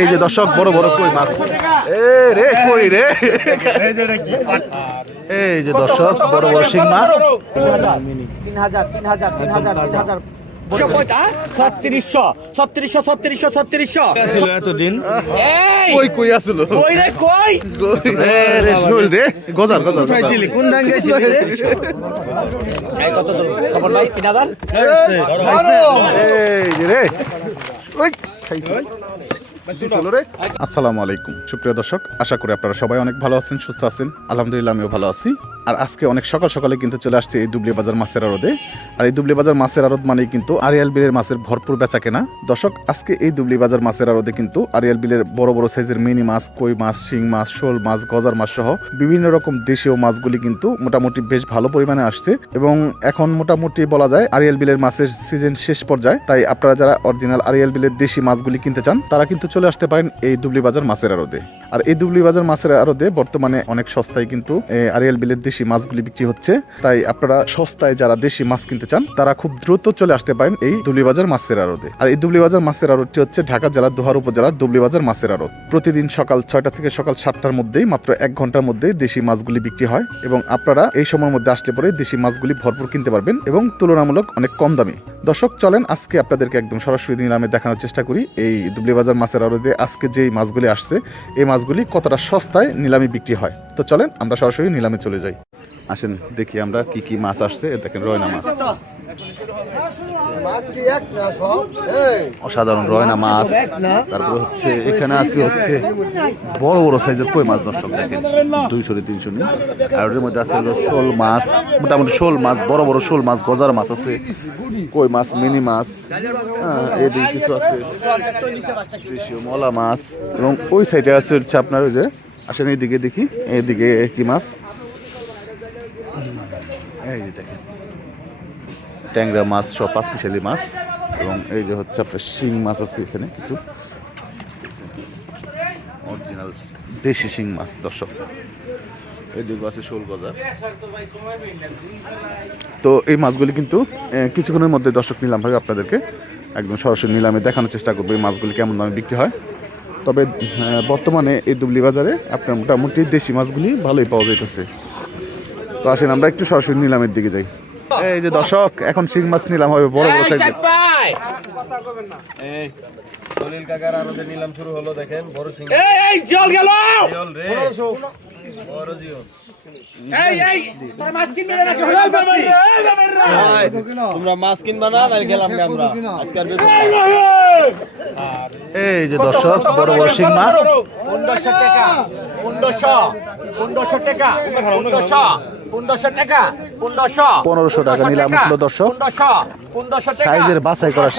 এই যে দর্শক বড় বড় কই মাছ? এ রে কই রে? এই যে দর্শক বড় বড় শিং মাছ। তিন হাজার তিন হাজার তিন হাজার তিন হাজার গজার গজার কোন ধান খবর নাই? তিন হাজার রে। আসসালামু আলাইকুম। সুপ্রিয় দর্শক আশা করি আপনারা সবাই অনেক ভালো আছেন সুস্থ আছেন। আলহামদুলিল্লাহ আমিও ভালো আছি। আর আজকে অনেক সকাল সকালে কিন্তু চলে আসছে এই দুবলি বাজার মাছের আড়দে আর এই দুবলি বাজার মাছের আড়ত মানেই কিন্তু আরিয়াল বিলের মাছের ভরপুর বেচা কেনা। দর্শক আজকে এই দুবলি বাজার মাছের আড়দে কিন্তু আরিয়াল বিলের বড় বড় সাইজের মিনি মাছ কই মাছ শিং মাছ শোল মাছ গজার মাছ সহ বিভিন্ন রকম দেশীয় মাছগুলি কিন্তু মোটামুটি বেশ ভালো পরিমাণে আসছে। এবং এখন মোটামুটি বলা যায় আরিয়াল বিলের মাছের সিজন শেষ পর্যায়ে। তাই আপনারা যারা অরিজিনাল আরিয়াল বিলের দেশি মাছগুলি কিনতে চান তারা কিন্তু চলে আসতে পারেন এই দুবলি বাজার মাছের আড়দে আর এই দুবলি বাজার মাছের আড়দে বর্তমানে অনেক সস্তায় কিন্তু আরিয়াল বিলের দেশি মাছগুলি বিক্রি হচ্ছে। তাই আপনারা সস্তায় যারা দেশি মাছ কিনতে চান, তারা খুব দ্রুত চলে আসতে পারেন এই দুবলি বাজার মাছের আড়দে আর এই দুবলি বাজার মাছের আড়তটি হচ্ছে ঢাকা জেলার দোহার উপজেলার দুবলি বাজার মাছের আড়ত। প্রতিদিন সকাল ছয়টা থেকে সকাল সাতটার মধ্যেই, মাত্র এক ঘণ্টার মধ্যে দেশি মাছগুলি বিক্রি হয় এবং আপনারা এই সময়ের মধ্যে আসলে পরে দেশি মাছগুলি ভরপুর কিনতে পারবেন এবং তুলনামূলক অনেক কম দামে। দর্শক, চলেন আজকে আপনাদেরকে একদম সরাসরি নিলামে দেখানোর চেষ্টা করি এই দুবলি বাজার মাছের আড়তে আজকে যেই মাছগুলি আসছে, এই মাছগুলি কতটা সস্তায় নিলামে বিক্রি হয়? তো চলেন আমরা সরাসরি নিলামে চলে যাই। আসেন, দেখি আমরা কি কি মাছ আসছে। দেখেন রয়না মাছ। অসাধারণ রয়না মাছ। তারপরে হচ্ছে এখানে আছে হচ্ছে বড় বড় সাইজের কই মাছ দর্শক দেখেন? দুইশো তিনশো নি। আর ওটার মধ্যে আছে হলো শোল মাছ মোটামুটি শোল মাছ বড় বড় শোল মাছ গজার মাছ আছে কই মাছ মিনি মাছ হ্যাঁ, এদিকে কিছু আছে মলা মাছ এবং ওই সাইডে আছে হচ্ছে আপনার ওই যে আসেন এইদিকে দেখি এইদিকে কি মাছ? এই দেখেন। ট্যাংরা মাছ সব পাঁচ মিশালি মাছ এবং এই যে হচ্ছে আপনার শিং মাছ আছে এখানে কিছু। অরিজিনাল দেশি শিং মাছ, দর্শক। এদিকে আছে শোল গজা তো এই মাছগুলি কিন্তু কিছুক্ষণের মধ্যে দর্শক নিলাম ভাবে আপনাদেরকে। একদম সরাসরি নিলামে দেখানোর চেষ্টা করব এই মাছগুলি কেমন দামে বিক্রি হয়। তবে বর্তমানে এই দুবলি বাজারে আপনার মোটামুটি দেশি মাছগুলি ভালোই পাওয়া যাইতেছে। তো আসেন আমরা একটু সরাসরি নিলামের দিকে যাই। এই যে দর্শক এখন শিং মাছ নিলাম হবে বড় বড় সাইজের এই দলিল কাকার আরও নিলাম শুরু হলো দেখেন বড় সিং এই জল গেল! জিওল রে। বড় জিওল এই এই তোর মাছ কিনবে তোমরা মাছ না তাহলে গেলাম আমরা। এই যে দর্শক বড় বড় শিং মাছ। পনেরোশো টাকা পনেরোশো পনেরোশো টাকা পনেরোশো। পনেরোশো টাকা পনেরোশো 1500 টাকা নিলাম হলো দর্শক। সাইজের বাছাই করা।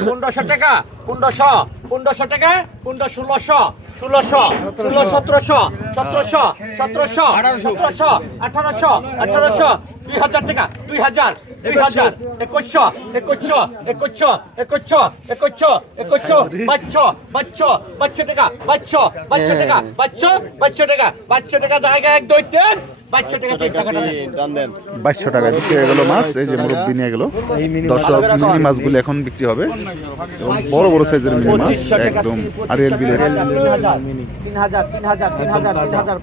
পনেরোশো টাকা পনেরোশো পনেরোশো টাকা পনেরো ষোলোশো ষোলোশো ষোলো সতেরোশো সতেরোশো সতেরোশো সতেরোশো আঠারোশো আঠারোশো দুই হাজার টাকা দুই হাজার দুই হাজার একুশশো একুশশো একুশশো একুশশো একুশশো একুশশো বাচ্চো বাচ্চো বাচ্চো টাকা বাচ্চো বাচ্চো টাকা বাচ্চো বাচ্চো টাকা বাচ্চো টাকা জায়গা এক দুই তিন টাকা বাইশশো টাকায় বিক্রি হয়ে গেল মাছ এই যে মুরব্বি নিয়ে গেল। দর্শক মিনি মাছগুলি এখন বিক্রি হবে। এবং বড় বড় সাইজের মিনি মাছ টাকা একদম আরিয়াল বিলের। তিন হাজার তিন হাজার তিন হাজার তিন হাজার।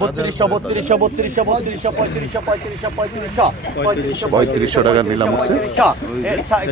বত্রিশশো বত্রিশশো বত্রিশশো বত্রিশশো পঁয়ত্রিশশো পঁয়ত্রিশশো পঁয়ত্রিশশো পঁয়ত্রিশশো পঁয়ত্রিশশো টাকার নিলাম হচ্ছে।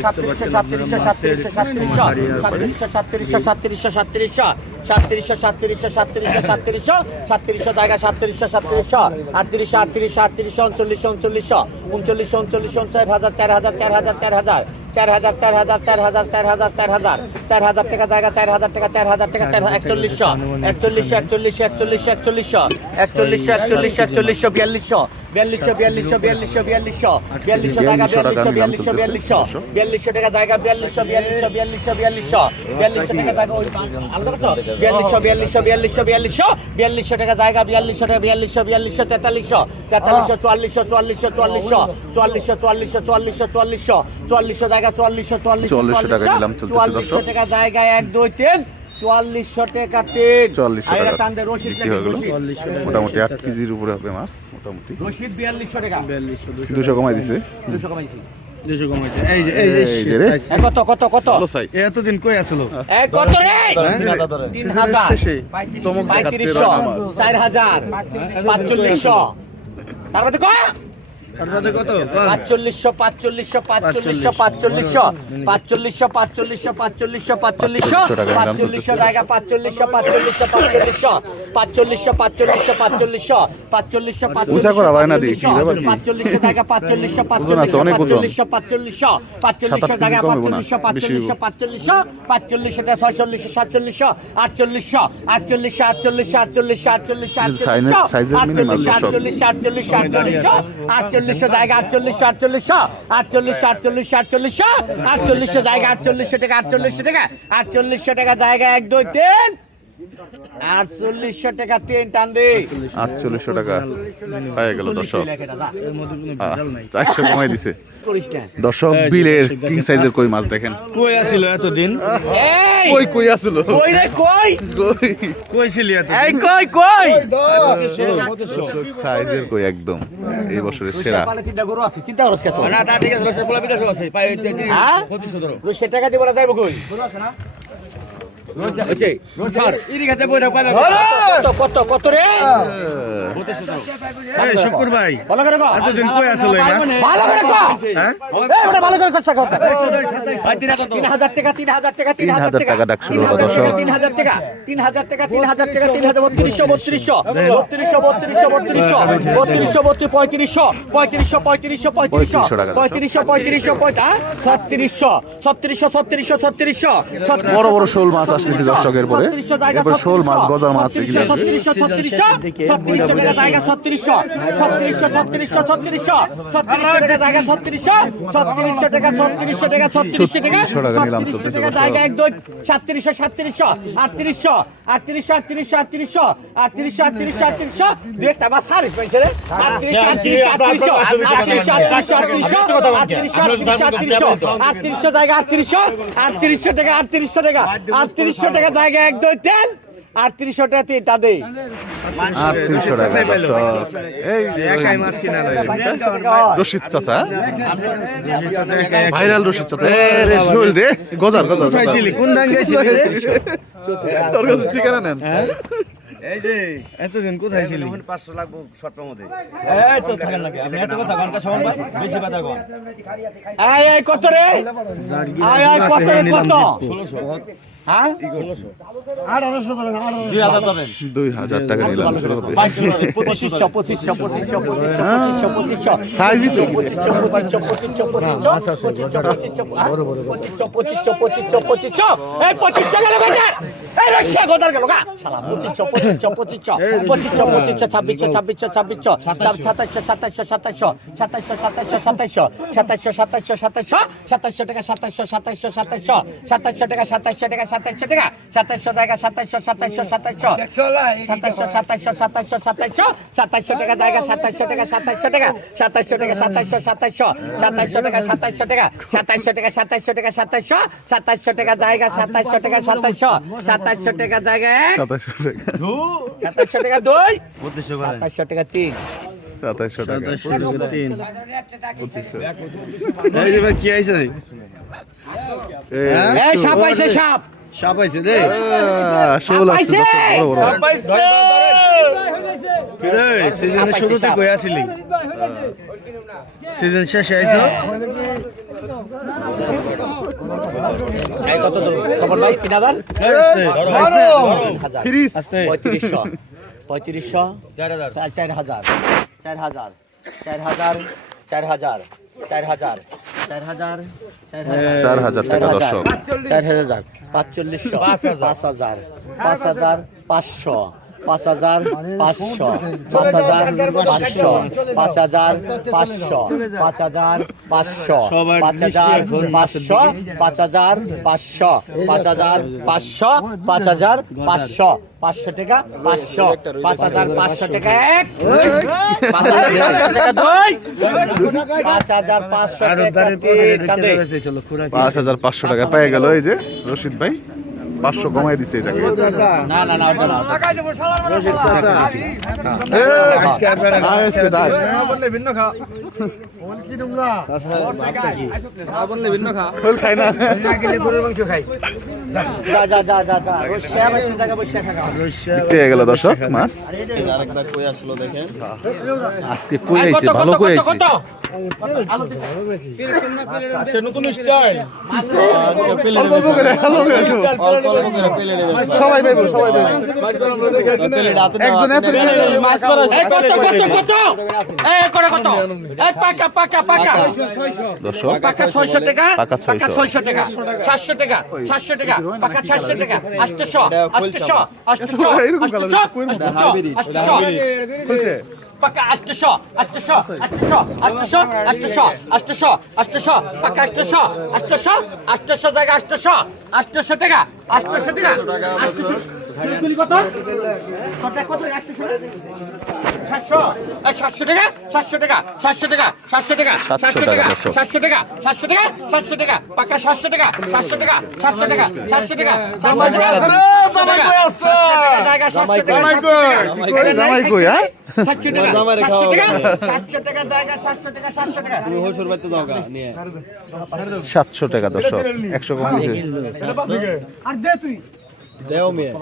সাতত্রিশশো সাতত্রিশশো সাতত্রিশশো সাতত্রিশশো সাতত্রিশশো সাতত্রিশশো সাতত্রিশশো সাতত্রিশশো সাতত্রিশশো সাতত্রিশশো সাতত্রিশশো সাতত্রিশশো জায়গা সাতত্রিশশো সাতত্রিশশো আটত্রিশশো আটত্রিশশো আটত্রিশশো উনচল্লিশশো উনচল্লিশশো উনচল্লিশশো উনচল্লিশশো চার হাজার চার হাজার চার হাজার চার হাজার। চার হাজার চার হাজার চার হাজার চার হাজার চার হাজার চার হাজার টাকা জায়গা চার হাজার টাকা চার হাজার টাকা চার একচল্লিশশো একচল্লিশশো একচল্লিশশো একচল্লিশশো একচল্লিশশো একচল্লিশশো একচল্লিশশো একচল্লিশশো, বিয়াল্লিশশো বিয়াল্লিশশো বিয়াল্লিশশো বিয়াল্লিশশো বিয়াল্লিশশো বিয়াল্লিশশো জায়গা বিয়াল্লিশশো বিয়াল্লিশশো বিয়াল্লিশশো বিয়াল্লিশশো টাকা জায়গা বিয়াল্লিশশো বিয়াল্লিশশো বিয়াল্লিশশো বিয়াল্লিশশো। বিয়াল্লিশশো টাকা জায়গা বিয়াল্লিশশো বিয়াল্লিশশো বিয়াল্লিশশো বিয়াল্লিশশো বিয়াল্লিশশো টাকা জায়গা বিয়াল্লিশশো টাকা বিয়াল্লিশশো বিয়াল্লিশশো তেতাল্লিশশো তেতাল্লিশশো চুয়াল্লিশশো চুয়াল্লিশশো চুয়াল্লিশশো চুয়াল্লিশশো চুয়াল্লিশশো চুয়াল্লিশশো চুয়াল্লিশশো চুয়াল্লিশশো জায়গা চুয়াল্লিশশো চুয়াল্লিশশো 4400 টাকা নিলাম চুয়াল্লিশশো টাকা জায়গায় এক দুই তিন। চুয়াল্লিশশো টাকা তেল চুয়াল্লিশশো মোটামুটি আট কেজির উপরে হবে মোটামুটি। কত কত কত? এতদিন কই আসলো? কত রে? তিন হাজার। পঁয়ত্রিশশো চার হাজার পাঁচচল্লিশশো। পাঁচচল্লিশশো পাঁচচল্লিশশো পাঁচচল্লিশশো পাঁচচল্লিশশো পাঁচচল্লিশশো পাঁচচল্লিশশো পাঁচচল্লিশশো পাঁচচল্লিশশো পাঁচচল্লিশশো টাকা পাঁচচল্লিশশো পাঁচচল্লিশশো পাঁচচল্লিশশো পাঁচচল্লিশশো পাঁচচল্লিশশো পাঁচচল্লিশশো পাঁচচল্লিশশো পাঁচচল্লিশশো উঁচা করা হয় না দেখি, কি ব্যাপার কি? পাঁচচল্লিশশো জায়গা পাঁচচল্লিশশো। পাঁচচল্লিশশো পাঁচচল্লিশশো না, পাঁচচল্লিশশো পাঁচচল্লিশশো পাঁচচল্লিশশো পাঁচচল্লিশশো ছয়চল্লিশশো সাতচল্লিশশো আটচল্লিশশো আটচল্লিশশো আটচল্লিশশো আটচল্লিশশো আটচল্লিশশো সাইনের- আটচল্লিশশো আটচল্লিশশো আটচল্লিশশো আটচল্লিশশো আটচল্লিশশো আটচল্লিশশো জায়গা আটচল্লিশশো আটচল্লিশশো আটচল্লিশশো আটচল্লিশশো আটচল্লিশশো আটচল্লিশশো জায়গা, আটচল্লিশশো টাকা আটচল্লিশশো টাকা আটচল্লিশশো টাকা জায়গা, এক, দুই, তিন। আটচল্লিশশো টাকা তিন টান দি। আটচল্লিশশো টাকা পেয়ে গেল দর্শক। এর মধ্যে কোনো আহ, ভেজাল নাই চারশো কমাই দিছে। দর্শক বিলের কিং সাইজের কই মাছ দেখেন? কই আসিল এতদিন? কই কই আসলো কই রে কই? কই? ছিলি এত এই কই কই? সাইজের কই একদম। এই বছরের সেরা। আছে চিন্তা করছ কত না তা ঠিক আছে রসের পোলা বিকাশ আছে। হ্যাঁ? রসের টাকা দিয়ে বলা যাইব কই? রে এই শুকুর ভাই ভালো করে কো। এতদিন কই আসলো ভালো করে কো। হ্যাঁ? এই ওটা ভালো করে কথা কও তিন হাজার টাকা তিন হাজার টাকা তিন হাজার টাকা। ডাক শুরু হলো, দর্শক। তিন হাজার টাকা তিন হাজার টাকা তিন হাজার টাকা তিন হাজার বত্রিশশো বত্রিশশো। বত্রিশশো বত্রিশশো বত্রিশশো। বত্রিশশো বত্রিশ পঁয়ত্রিশশো পঁয়ত্রিশশো পঁয়ত্রিশশো পঁয়ত্রিশশো। 3500 পঁয়ত্রিশশো পঁয়ত্রিশশো ছত্রিশশো ছত্রিশশো ছত্রিশশো ছত্রিশশো। বড় বড় শোল মাছ আসতেছে দর্শকের পরে এরপর শোল মাছ গজার মাছ ছত্রিশশো টাকা নিলাম সাতত্রিশশো সাতত্রিশশো আটত্রিশশো আটত্রিশশো আটত্রিশশো আটত্রিশশো আটত্রিশশো আটত্রিশশো আটত্রিশশো দু একটা বা সারিশ পাইছে রে আটত্রিশশো আটত্রিশশো আটত্রিশশো আটত্রিশশো আটত্রিশশো আটত্রিশশো আটত্রিশশো জায়গা আটত্রিশশো আটত্রিশশো টাকা আটত্রিশশো টাকা আটত্রিশ পঁচিশশো টাকা জায়গা এক দুই তেল আর তিরিশশো টাকা তিন দাদে আয় আয় কত রে? কত সাতাইশো টাকা সাতাইশো টাকা সাতাইশশো টাকা সাতাইশশো টাকা সাতাইশশো সাতাইশশো সাতাইশশো। সাতাইশশো সাতাইশশো সাতাইশশো সাতাইশশো সাতাইশশো টাকা জায়গা সাতাইশশো টাকা সাতাইশশো টাকা সাতাইশশো টাকা সাতাইশশো সাতাইশশো সাতাইশশো টাকা সাতাইশশো টাকা সাতাইশশো টাকা সাতাইশশো টাকা সাতাইশশো সাতাইশশো টাকা জায়গা সাতাইশশো টাকা সাতাইশশো সাতাইশশো টাকা জায়গা এক। সাতাইশশো টাকা। দুই। সাতাইশশো টাকা তিন। সাতাইশশো টাকা। তিন। কি সাপ আইছে সাপ সাপ আইছে রে শোল আসছে বড় বড়। এই সিজনের শুরুতে কই আসিলি সিজন শেষে আইছো। কত খবর ভাই তিন হাজার? পঁয়ত্রিশশো। পঁয়ত্রিশশো। চার হাজার। চার হাজার। চার হাজার। চার হাজার। চার হাজার। চার হাজার। চার হাজার টাকা দর্শক। চার হাজার পাঁচচল্লিশশো পাঁচ হাজার পাঁচ হাজার পাঁচশো। পাঁচ হাজার পাঁচশো পাঁচ হাজার পাঁচশো পাঁচ হাজার পাঁচশো পাঁচ হাজার পাঁচশো পাঁচ হাজার পাঁচশো পাঁচ হাজার পাঁচশো পাঁচ হাজার পাঁচশো পাঁচ হাজার পাঁচশো পাঁচশো টাকা পাঁচশো পাঁচ হাজার পাঁচশো টাকা এক পাঁচ হাজার টাকা দুই পাঁচ হাজার পাঁচশো টাকা পাঁচ হাজার পাঁচশো টাকা পেয়ে গেল এই যে রশিদ ভাই পাঁচশো কমাই দিছে এটাকে। খোল খাই না গেল দর্শক মাছ। আজকে কই আইছে? ভালো কই আইছে? সবাই। পাইবো সবাই একজন কত কত কত? কত? পাকা পাকা। দর্শক পাকা 600 টাকা পাকা 600 টাকা 700 টাকা 700 টাকা পাকা 700 টাকা 800 800 800 800 পাকা আষ্টশো আষ্টশো আষ্টশো আষ্টশো আষ্টশো আষ্টশো আষ্টশো পাকা আষ্টশো আষ্টশো আষ্টশো জায়গা আষ্টশো আষ্টশো টাকা আষ্টশো টাকা আষ্টশো কত কত কত 800 সাতশো সাতশো টাকা সাতশো টাকা সাতশো টাকা সাতশো টাকা 700 টাকা, দর্শক। সাতশো টাকা সাতশো টাকা সাতশো টাকা পাকা সাতশো টাকা সাতশো টাকা সাতশো টাকা সাতশো টাকা সাতশো টাকা সাতশো টাকা সাতশো টাকা কই জামাই কই হ্যাঁ সাতশো টাকা সাতশো টাকা সাতশো টাকা জায়গা সাতশো টাকা সাতশো টাকা তুমি হসুর বাইতে দাও গা নিয়ে সাতশো টাকা দর্শক একশো কম দিছে দেও মেয়ে।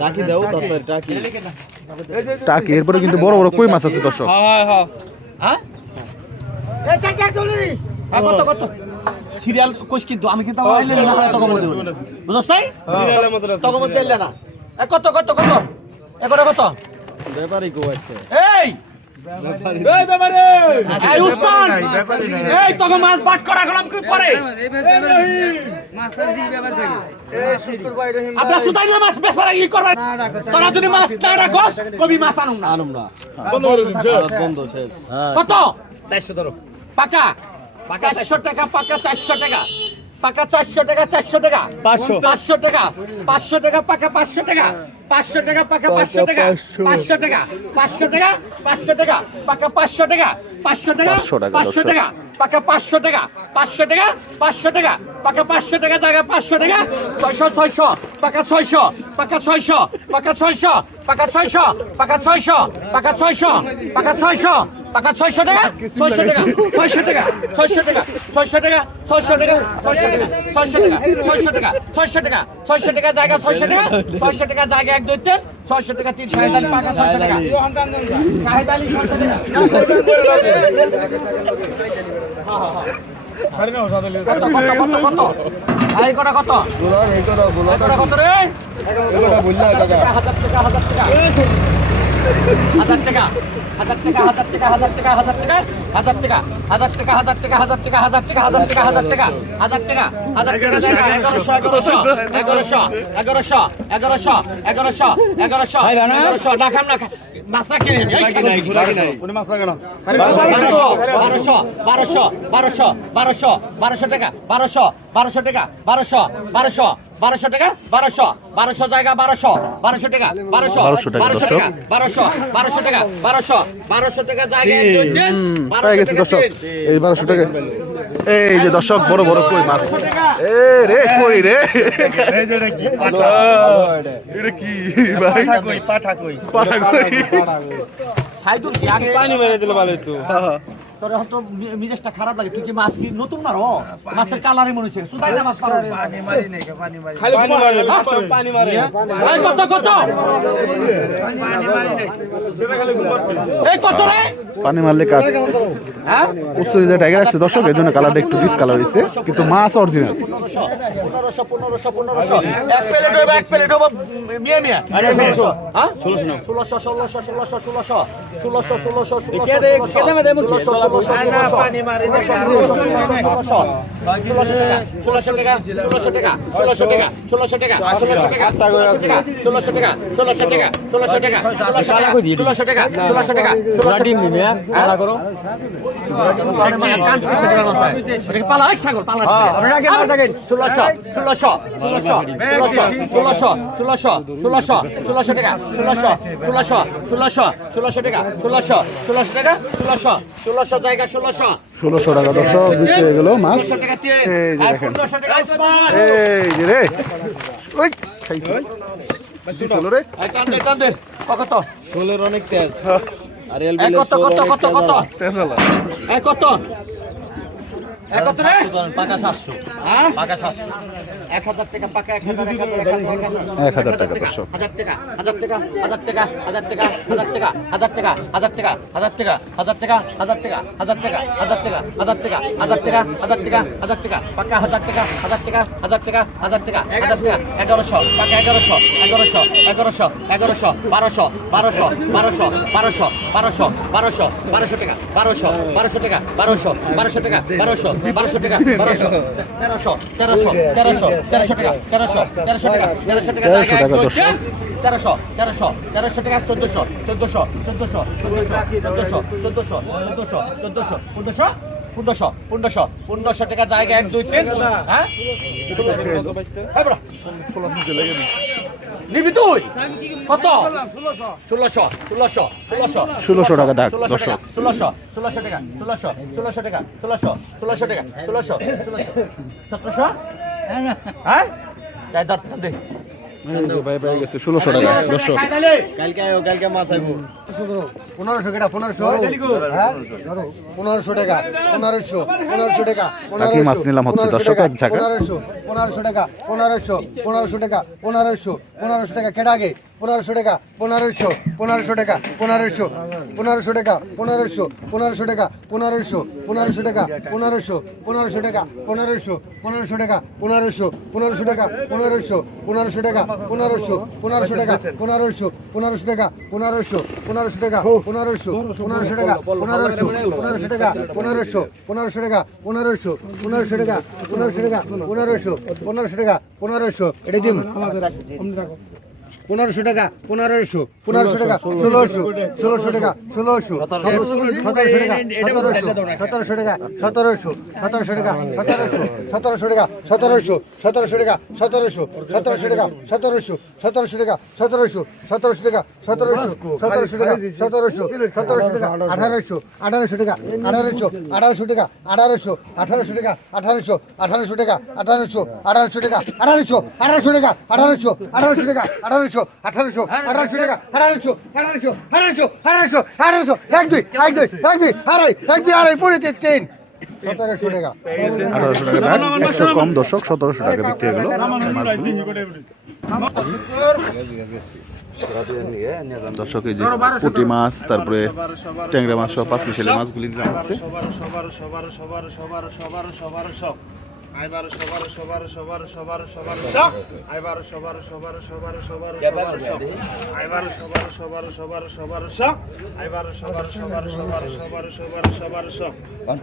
টাকি দাও তাড়াতাড়ি টাকি। টাকি এরপরে কিন্তু বড় বড় কই মাছ আছে দর্শক? হ্যাঁ হ্যাঁ, কত কত? সিরিয়াল কোশ কিন্তু আমি কিন্তু আইলে না মধ্যে বুঝছ তাই আছে। তখন মধ্যে আইলে না। এ কত কত কত? এবারে কত? ব্যাপারই কো আজকে। এই! এই ব্যাপারে! এই উসমান! এই তোকে মাছ বাট করা গেলাম কি আপনার সুতাই না মাছ বেশ ই করবে। তোরা যদি মাছ না রাখস কবি মাছ আনুম না। আনুম না। বন্ধ শেষ। কত? চারশো ধরো। পাকা? পাকা চারশো। টাকা পাকা চারশো টাকা। পাকা চারশো টাকা চারশো টাকা। পাঁচশো। পাঁচশো টাকা পাঁচশো টাকা পাকা পাঁচশো টাকা। পাঁচশো টাকা পাকা পাঁচশো টাকা পাঁচশো টাকা পাঁচশো টাকা পাঁচশো টাকা পাকা পাঁচশো টাকা পাঁচশো টাকা 500 টাকা, পাঁচশো। টাকা পাকা পাঁচশো টাকা পাঁচশো টাকা পাঁচশো টাকা পাকা পাঁচশো টাকা জায়গা পাঁচশো টাকা ছয়শো ছয়শো পাকা ছয়শো পাকা ছয়শো পাকা ছয়শো পাকা ছয়শো পাকা ছয়শো পাকা ছয়শো পাকা ছয়শো পাকা ছয়শো টাকা ছয়শো টাকা ছয়শো টাকা ছয়শো টাকা ছয়শো টাকা ছয়শো টাকা ছয়শো টাকা ছয়শো টাকা ছয়শো টাকা ছয়শো টাকা ছয়শো টাকা জায়গা ছয়শো টাকা ছয়শো টাকা জায়গা এক তিন ছয়শো টাকা তিন শাহেদ আলী পাকা ছয়শো টাকা। শাহেদ আলী ছয়শো টাকা। কত কত কত রে? হাজার টাকা হাজার টাকা। হাজার টাকা। হাজার টাকা হাজার টাকা হাজার টাকা হাজার টাকা হাজার টাকা হাজার টাকা হাজার টাকা হাজার টাকা হাজার টাকা হাজার টাকা হাজার টাকা হাজার টাকা হাজার টাকা টাকা এগারোশো এগারোশো এগারোশো এগারোশো এগারোশো এগারোশো এগারোশো এগারোশো না খাম না মাছ না কিনে বারোশো বারোশো বারোশো বারোশো বারোশো টাকা বারোশো বারোশো টাকা বারোশো বারোশো বারোশো টাকা বারোশো বারোশো জায়গা বারোশো বারোশো টাকা বারোশো 1200 টাকা, বারোশো। টাকা বারোশো বারোশো টাকা বারোশো বারোশো টাকা জায়গা বারোশো টাকা এই বারোশো টাকা। এই যে দর্শক বড় বড় কই মাছ। এ রে কই রে? এটা কি ভাই? পাঠা কই? সাইদুল কি আগে পানি মেরে দিলে ভালো তো? তোর হয়তো মি- মিজাজটা খারাপ লাগে। তুই কি মাছ কি নতুন না রো মাছের কালারই মনে হচ্ছে। সুতাই না মাছ পারো। খালি পানি মারে মাস্টার পানি মারে। এই কত কত? এই কত রে? পানি মারলে কাজ। হ্যাঁ? উস্তুরি যে টাইগার আছে দর্শক এই জন্য কালারটা একটু ডিসকালার হয়েছে কিন্তু মাছ অরিজিনাল পনেরোশো পনেরোশো পনেরোশো পনেরোশো। এক প্লেট হইব এক প্লেট হইব। মিয়া মিয়া। ষোলোশো হ্যাঁ ষোলোশো। না ষোলোশো ষোলোশো ষোলোশো ষোলোশো ষোলোশো ষোলোশো। ষোলোশো ষোলোশো টাকা ষোলোশো টাকা ষোলোশো টাকা ষোলোশো টাকা ষোলোশো টাকা ষোলোশো টাকা ষোলোশো টাকা ষোলোশো টাকা ষোলোশো টাকা ষোলোশো টাকা ষোলোশো টাকা ষোলোশো টাকা ষোলোশো টাকা ষোলোশো ষোলোশো ষোলোশো ষোলোশো ষোলোশো ষোলোশো ষোলোশো টাকা ষোলোশো ষোলোশো ষোলোশো ষোলোশো টাকা ষোলোশো ষোলোশো টাকা ষোলোশো ষোলোশো ষোলোশো। টাকা দশ বিক্রি হয়ে গেল মাছ। এই যে দেখেন। এই রে। ওই রে। কত? ষোলোর অনেক তেজ। আর কত কত কত কত? কত? এক হাজার টাকা পাকা এক হাজার এক হাজার টাকা দর্শক হাজার টাকা হাজার টাকা হাজার টাকা হাজার টাকা হাজার টাকা হাজার টাকা হাজার টাকা হাজার টাকা হাজার টাকা হাজার টাকা হাজার টাকা হাজার টাকা হাজার টাকা হাজার টাকা হাজার টাকা হাজার টাকা পাকা হাজার টাকা হাজার টাকা হাজার টাকা হাজার টাকা হাজার টাকা এগারোশো পাকা এগারোশো এগারোশো এগারোশো এগারোশো বারোশো বারোশো বারোশো বারোশো বারোশো বারোশো বারোশো টাকা বারোশো বারোশো টাকা বারোশো বারোশো টাকা বারোশো বারোশো টাকা তেরোশো তেরোশো তেরোশো তেরোশো টাকা তেরোশো তেরোশো টাকা তেরোশো টাকা তেরোশো টাকা জায়গায় দর্শক। তেরোশো তেরোশো তেরোশো টাকা চোদ্দশো চোদ্দশো চোদ্দশো চোদ্দশো চোদ্দশো চোদ্দশো চোদ্দশো চোদ্দশো পনেরোশো পনেরোশো পনেরোশো টাকা জায়গা এক দুই তিন। হ্যাঁ। নিবি তুই? কত? ষোলোশো ষোলোশো ষোলোশো ষোলোশো টাকা দাগ, ষোলোশো। ষোলোশো ষোলোশো টাকা ষোলোশো ষোলোশো টাকা ষোলোশো ষোলোশো টাকা ষোলোশো ষোলোশো সতেরোশো? হ্যাঁ। যাই দর দে ভাই ভাই গেছে ষোলোশো টাকা দর্শক। কালকে আয়ো কালকে মাছ আইবো। পনেরোশো টাকা পনেরোশো? হ্যাঁ? পনেরোশো টাকা পনেরোশো পনেরোশো টাকা বাকি মাছ নিলাম হচ্ছে দর্শক এক জায়গায়। পনেরোশো পনেরোশো টাকা পনেরোশো পনেরোশো টাকা পনেরোশো পনেরোশো টাকা কেটে আগে। পনেরোশো টাকা পনেরোশো পনেরোশো টাকা পনেরোশো পনেরোশো টাকা পনেরোশো পনেরোশো টাকা পনেরোশো পনেরোশো টাকা পনেরোশো পনেরোশো টাকা পনেরোশো পনেরোশো টাকা পনেরোশো পনেরোশো টাকা পনেরোশো পনেরোশো টাকা পনেরোশো পনেরোশো টাকা পনেরোশো পনেরোশো টাকা পনেরোশো পনেরোশো টাকা পনেরোশো পনেরোশো টাকা পনেরোশো পনেরোশো টাকা পনেরোশো পনেরোশো টাকা পনেরোশো পনেরোশো টাকা পনেরোশো টাকা পনেরোশো পনেরোশো টাকা পনেরোশো এটা দিন পনেরোশো টাকা পনেরোশো পনেরোশো টাকা ষোলোশো ষোলোশো টাকা ষোলোশো সতেরোশো টাকা সতেরোশো টাকা সতেরোশো সতেরোশো টাকা সতেরোশো টাকা সতেরোশো সতেরোশো টাকা সতেরোশো সতেরোশো টাকা সতেরোশো সতেরোশো টাকা সতেরোশো সতেরোশো টাকা সতেরোশো সতেরোশো টাকা সতেরোশো সতেরোশো টাকা আঠারোশো আঠারোশো টাকা আঠারোশো আঠারোশো টাকা আঠারোশো আঠারোশো টাকা আঠারোশো আঠারোশো টাকা আঠারোশো আঠারোশো টাকা আঠারোশো আঠারোশো টাকা আঠারোশো আঠারোশো টাকা আঠারোশো আঠারোশো আঠারোশো টাকা আঠারোশো আঠারোশো আঠারোশো আঠারোশো আঠারোশো এক দুই এক দুই এক দুই আড়াই এক দুই আড়াই পুরো তিন সতেরোশো টাকা আঠারোশো টাকা একশো কম দর্শক সতেরোশো টাকা বিক্রি হলো মাছগুলি দর্শক এই যে পুঁটি মাছ তারপরে ট্যাংরা মাছ সহ পাঁচ মিশালি মাছগুলি হচ্ছে আই বারোশো বারোশো বারোশো বারোশো বারোশো বারোশো আই বারোশো বারোশো বারোশো বারোশো বারোশো বারোশো আই বারোশো বারোশো বারোশো বারোশো বারোশো আই বারোশো বারোশো বারোশো বারোশো বারোশো বারোশো বারোশো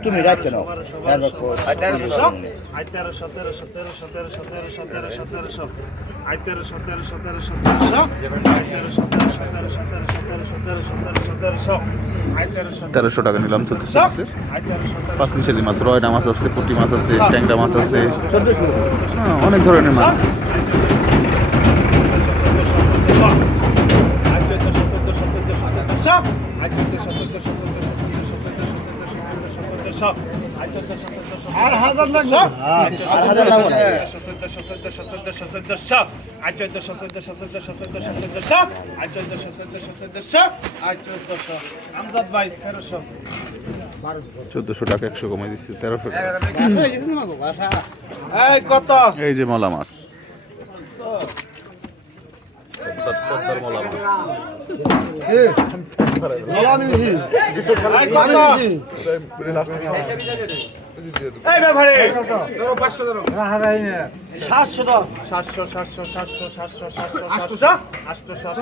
তুমি রাখতে নাও আই তেরোশো তেরোশো তেরোশো তেরোশো তেরোশো তেরোশো তেরোশো আই তেরোশো তেরোশো তেরোশো তেরোশো আই তেরোশো তেরোশো তেরোশো তেরোশো তেরোশো তেরোশো তেরোশো তেরোশো তেরোশো টাকা নিলাম তেরোশো পাঁচ মিশালি মাছ রয়না মাছ আছে পুঁটি মাছ আছে ট্যাংরা মাছ আছে হ্যাঁ, অনেক ধরনের মাছ আর হাজার লাগবে আর হাজার লাগবে না। আমজাদ ভাই তেরোশো চোদ্দোশো টাকা একশো কমাই দিচ্ছি তেরোশো টাকা এই যে মলা মাছ সাতশো সাতশো সাতশো সাতশো সাতশো সাতশো সাতশো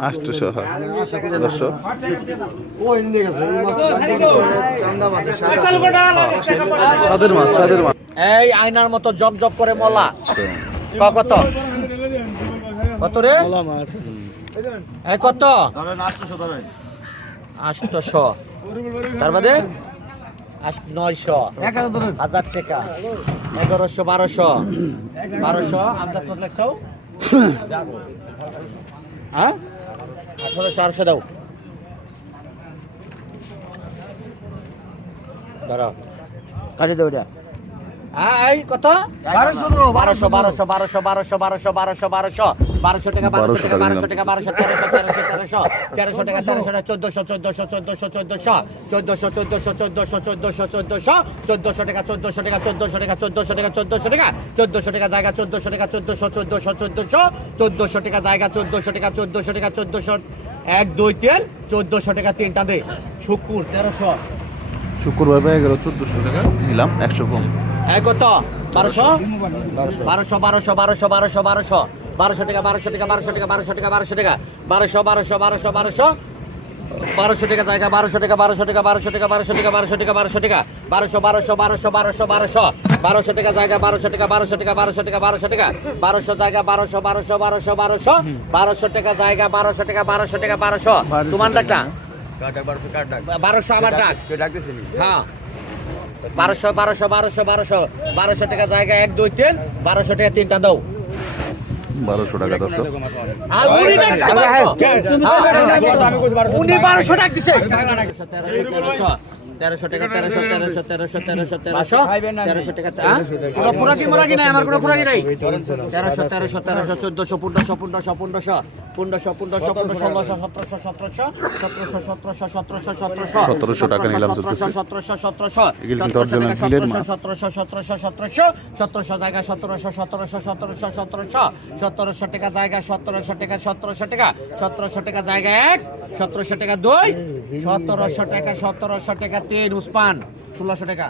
আষ্টশো চান্দা মাসে সাথে স্বাদের মাছ স্বাদের মাছ। এই আয়নার মতো জব জব করে মলা। কত? কত রে? এই কত? আটশো। তার বাদে? নয়শো। হাজার টাকা। এগারোশো, বারোশো। বারোশো হ্যাঁ? আঠারোশো, আটশো দাও। দাঁড়াও হ্যাঁ কত বারোশো বারোশো বারোশো বারোশো বারোশো বারোশো বারোশো বারোশো টাকা বারোশো টাকা বারোশো টাকা বারোশো তেরোশো তেরোশো তেরোশো তেরোশো টাকা তেরোশো টাকা চোদ্দশো চোদ্দশো চোদ্দশো চোদ্দশো চোদ্দশো চোদ্দশো চোদ্দশো চোদ্দশো চোদ্দশো চোদ্দশো টাকা চোদ্দশো টাকা চোদ্দশো টাকা চোদ্দশো টাকা চোদ্দশো টাকা চোদ্দশো টাকা জায়গা চোদ্দশো টাকা চোদ্দশো চোদ্দশো চোদ্দশো চোদ্দশো টাকা জায়গা চোদ্দশো টাকা চোদ্দশো টাকা চোদ্দশো এক দুই তেল চোদ্দশো টাকা তিনটা দে শুকুর তেরোশো শুক্রবার পেয়ে গেল চোদ্দশো টাকা নিলাম একশো কম এক কত বারোশো বারোশো বারোশো বারোশো বারোশো বারোশো বারোশো টাকা বারোশো টাকা বারোশো টাকা বারোশো টাকা বারোশো টাকা বারোশো বারোশো বারোশো বারোশো বারোশো টাকা জায়গা বারোশো টাকা বারোশো টাকা বারোশো টাকা বারোশো টাকা বারোশো টাকা বারোশো টাকা বারোশো বারোশো বারোশো বারোশো বারোশো বারোশো টাকা জায়গা বারোশো টাকা বারোশো টাকা বারোশো টাকা বারোশো টাকা বারোশো জায়গা বারোশো বারোশো বারোশো বারোশো বারোশো টাকা জায়গা বারোশো টাকা বারোশো টাকা বারোশো তোমার ডাকটা বারোশো আমার ডাক হ্যাঁ। বারোশো বারোশো বারোশো বারোশো। বারোশো টাকা জায়গা এক দুই তিন। বারোশো টাকা তিনটা দাও। বারোশো টাকা দর্শক। উনি বারোশো। উনি দিছে। তেরোশো টাকা তেরোশো তেরোশো তেরোশো তেরোশো তেরোশো তেরোশো টাকা হ্যাঁ? কোনো পুরাকি মুরাকি নাই আমার কোনো পুরাকি নাই তেরোশো তেরোশো তেরোশো চোদ্দশো পনেরোশো পনেরোশো পনেরোশো পনেরোশো পনেরোশো পনেরোশো ষোলোশো সতেরোশো সতেরোশো সতেরোশো সতেরোশো সতেরোশো সতেরোশো 1700 টাকা নিলাম চলতেছে। সতেরোশো সতেরোশো। সতেরোশো সতেরোশো সতেরোশো সতেরোশো জায়গা সতেরোশো সতেরোশো সতেরোশো সতেরোশো সতেরোশো টাকা জায়গা সতেরোশো টাকা সতেরোশো টাকা সতেরোশো টাকা জায়গা এক সতেরোশো টাকা দুই সতেরোশো টাকা সতেরোশো টাকা তিন উসপান ষোলোশো টাকা।